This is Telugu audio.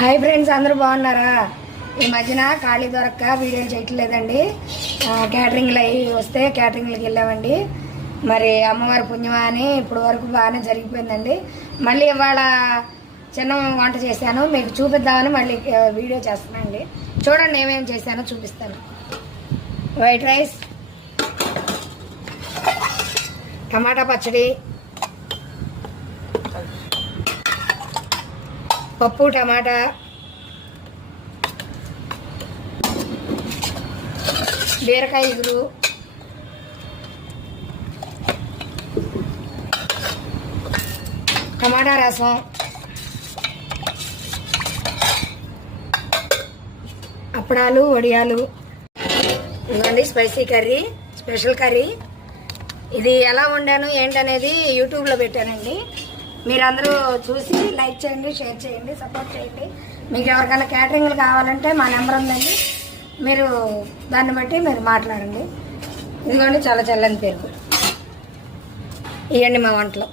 హాయ్ ఫ్రెండ్స్, అందరూ బాగున్నారా? ఈ మధ్యన ఖాళీ దొరక్క వీడియోలు చేయట్లేదండి. క్యాటరింగ్లు అవి వస్తే క్యాటరింగ్లకి వెళ్ళామండి. మరి అమ్మవారి పుణ్యమా అని ఇప్పుడు వరకు బాగానే జరిగిపోయిందండి. మళ్ళీ ఇవాళ చిన్న వంట చేశాను, మీకు చూపిద్దామని మళ్ళీ వీడియో చేస్తానండి. చూడండి ఏమేమి చేశానో చూపిస్తాను. వైట్ రైస్, టమాటా పచ్చడి, పప్పు టమాటా, బీరకాయ ఇగురు, టమాటా రసం, అప్పడాలు, వడియాలు. ఇవ్వండి స్పైసీ కర్రీ, స్పెషల్ కర్రీ. ఇది ఎలా వండాను ఏంటనేది యూట్యూబ్లో పెట్టానండి. మీరందరూ చూసి లైక్ చేయండి, షేర్ చేయండి, సపోర్ట్ చేయండి. మీకు ఎవరికైనా క్యాటరింగ్లు కావాలంటే మా నెంబర్ ఉందండి, మీరు దాన్ని బట్టి మీరు మాట్లాడండి. ఇదిగోండి చాలా చల్లని పెరుగు. ఇవ్వండి మా వంటలో.